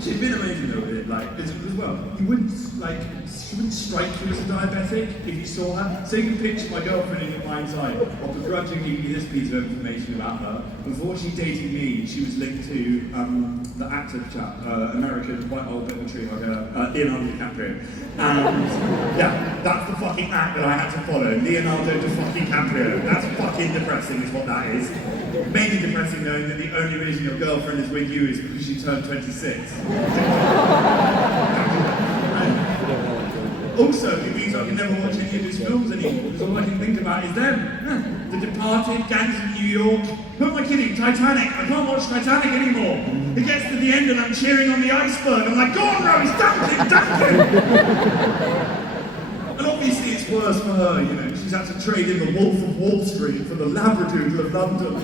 She'd been amazing though with it, like, as well. You wouldn't, like, she wouldn't strike you as a diabetic if you saw her. So you can picture my girlfriend in your mind's eye. I'll begrudgingly give you this piece of information about her. Before she dated me, she was linked to the actor chap, American Whitehall bit of a tree like Leonardo DiCaprio. And yeah, that's the fucking act that I had to follow. Leonardo DiCaprio. That's fucking depressing is what that is. Mainly depressing knowing that the only reason your girlfriend is with you is because she turned 26. Also, it means I can never watch any of his films anymore, because all I can think about is them. The Departed, Gangs of New York. Who am I kidding? Titanic. I can't watch Titanic anymore. It gets to the end and I'm cheering on the iceberg. I'm like, go on, Rose, dunk him, dunk him! And obviously it's worse for her, you know. She's had to trade in the Wolf of Wall Street for the Labradoodle of London.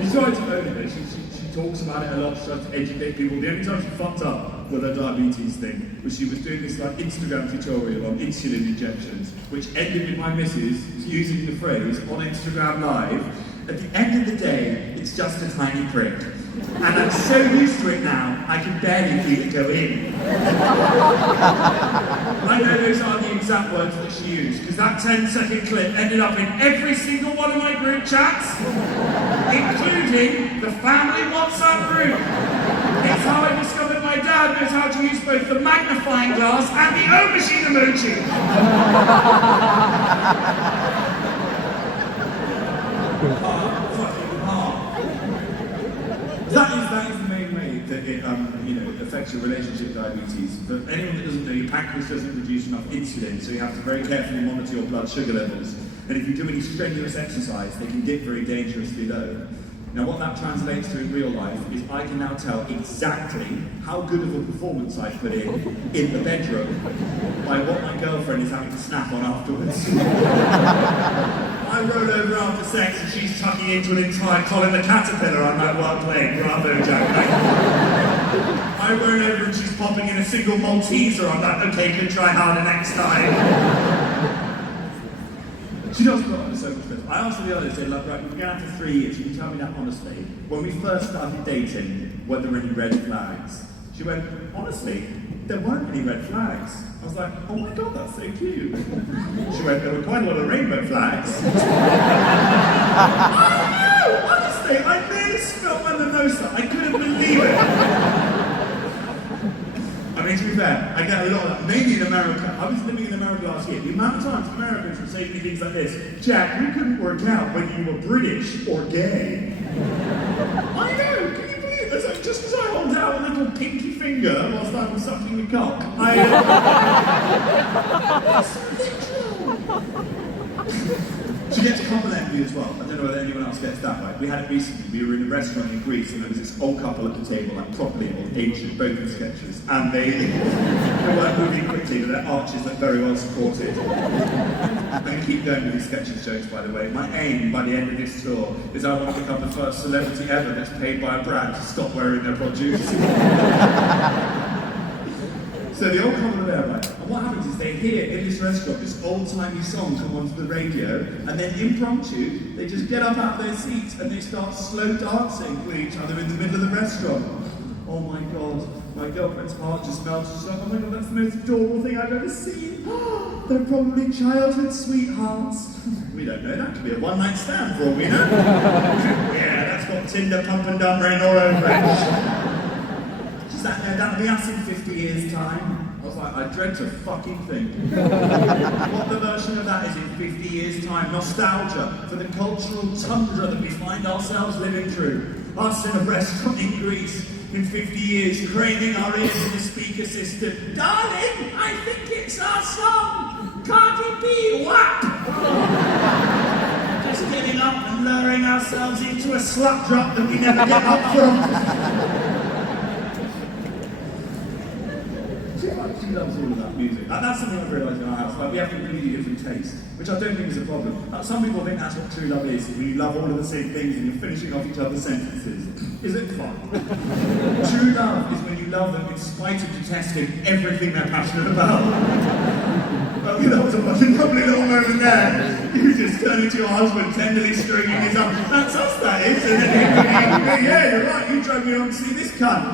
She's tried to own it, she talks about it a lot, she tries to educate people. The only time she fucked up with her diabetes thing was she was doing this like Instagram tutorial on insulin injections, which ended with my missus using the phrase on Instagram Live, at the end of the day, it's just a tiny prick. And I'm so used to it now, I can barely feel it go in. I know those are the exact words that she used, because that 10-second clip ended up in every single one of my group chats, including the family WhatsApp group. It's how I discovered my dad knows how to use both the magnifying glass and the O machine emoji. That is the main way that it affects your relationship with diabetes. For anyone that doesn't know, your pancreas doesn't produce enough insulin, so you have to very carefully monitor your blood sugar levels. And if you do any strenuous exercise, they can dip very dangerously low. Now what that translates to in real life is I can now tell exactly how good of a performance I put in the bedroom by what my girlfriend is having to snap on afterwards. I roll over after sex and she's tucking into an entire Colin the Caterpillar on that well played, bravo Jack. I roll over and she's popping in a single Malteser on that, okay, could try harder next time. She does put on so much better. I asked her the other day, like, right, we've been out for 3 years, you can tell me that honestly. When we first started dating, were there any red flags? She went, honestly, there weren't any red flags. I was like, oh my god, that's so cute. She went, there were quite a lot of rainbow flags. I know, honestly, I nearly spilled my mimosa. I couldn't believe it. I mean, to be fair, I get a lot of that, mainly in America. I was living in America last year. The amount of times Americans would say to me things like this, Jack, we couldn't work out whether you were British or gay. I know, can you believe it? It's like, just because I hold out a little pinky finger whilst I'm sucking the cock, it's ridiculous. She gets couple envy as well. I don't know whether anyone else gets that right. We had it recently. We were in a restaurant in Greece and there was this old couple at the table, like properly old, ancient, both in sketches. And they weren't moving quickly, but their arches looked very well supported. I'm going to keep going with these sketches jokes, by the way. My aim by the end of this tour is I want to become the first celebrity ever that's paid by a brand to stop wearing their produce. So the old couple are there, right? And what happens is they hear in this restaurant this old-timey song come onto the radio, and then impromptu, they just get up out of their seats and they start slow dancing with each other in the middle of the restaurant. Oh my god, my girlfriend's heart just melted. She's like, oh my god, that's the most adorable thing I've ever seen. They're probably childhood sweethearts. We don't know, that could be a one-night stand for all we know. Yeah, that's got Tinder, pump and dumb written all over it. She's like, no, that'll be us in 50 years' time. I was like, I dread to fucking think. What the version of that is in 50 years' time. Nostalgia for the cultural tundra that we find ourselves living through. Us in a restaurant in Greece in 50 years, craning our ears in the speaker system. Darling, I think it's our song. Cardi B, WAP! Just getting up and lowering ourselves into a slut drop that we never get up from. She loves all of that music. And that's something I've realised in our house. Like, we have completely different taste, which I don't think is a problem. Some people think that's what true love is, when you love all of the same things and you're finishing off each other's sentences. Is it fun? True love is when you love them in spite of detesting everything they're passionate about. Okay, that was a fucking lovely little moment there. You just turn into your husband, tenderly stroking his arm. That's us, that is. And then you go, yeah, you're right, you drove me on to see this cunt.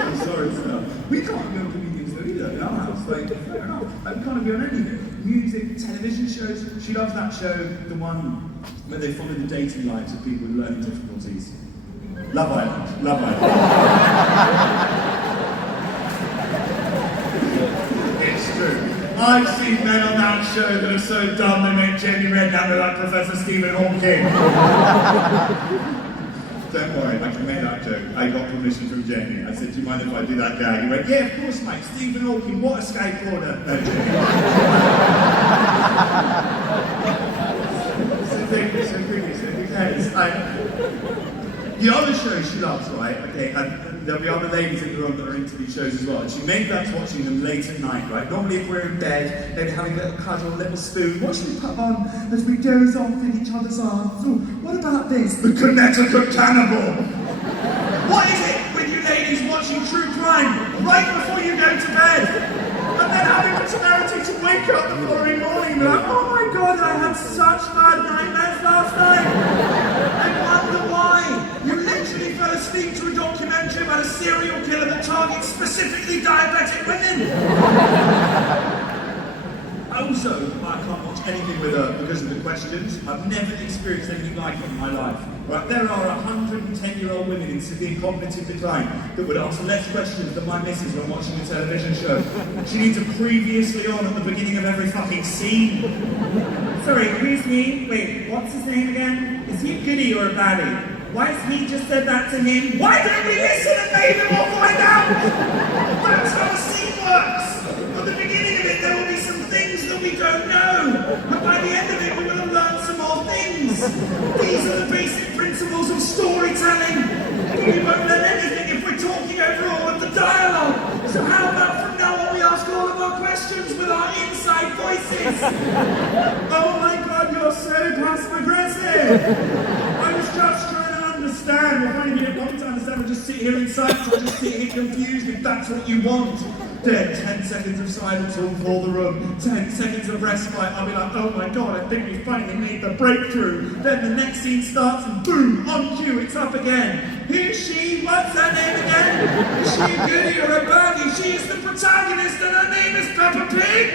I'm sorry, sir. We can't be on comedians though either in our house. Like, fair enough. We can't be on anything. Music, television shows. She loves that show, the one where they follow the dating lives of people with learning difficulties. Love Island. Love Island. It's true. I've seen men on that show that are so dumb they make Jenny Redknapp look like Professor Stephen Hawking. Don't worry, I can make that joke. I got permission from Jenny. I said, do you mind if I do that gag? He went, yeah, of course, mate. Stephen Hawking, what a skateboarder. No, Jenny. The other show she loves, right? Okay, and there'll be other ladies in the room that are into these shows as well. And she made us watching them late at night, right? Normally, if we're in bed, they'd having a little cuddle, a little spoon. What should we put on as we doze off in each other's arms? Oh, what about this? The Connecticut Cannibal. What is it with you ladies watching true crime right before you go to bed? And then having the temerity to wake up the following morning and be like, oh my god, I had such bad nightmares last night. And wonder why. You literally fell asleep to a documentary about a serial killer that targets specifically diabetic women. Also, I can't watch anything with her because of the questions. I've never experienced anything like it in my life. Right, there are 110-year-old women in severe cognitive decline that would ask less questions than my missus when watching a television show. She needs a previously on at the beginning of every fucking scene. Sorry, who's he? Wait, what's his name again? Is he a goodie or a baddie? Why has he just said that to him? Why don't we listen and maybe we'll find out? That's how a scene works. At the beginning of it, there will be some things that we don't know. And by the end of it, we're going to learn some more things. These are the basic principles of storytelling. But we won't learn anything if we're talking over all of the dialogue. So how about from now on we ask all of our questions with our inside voices? Oh my god, you're so passive aggressive. I was just trying to understand. We're finding it important to understand. We'll just sit here inside. I'll just sit here confused if that's what you want. Then 10 seconds of silence will fill the room. 10 seconds of respite. I'll be like, oh my god, I think we finally made the breakthrough. Then the next scene starts and boom, on cue, it's up again. Who's she? What's her name again? Is she a goodie or a baddie? She is the protagonist and her name is Peppa Pig.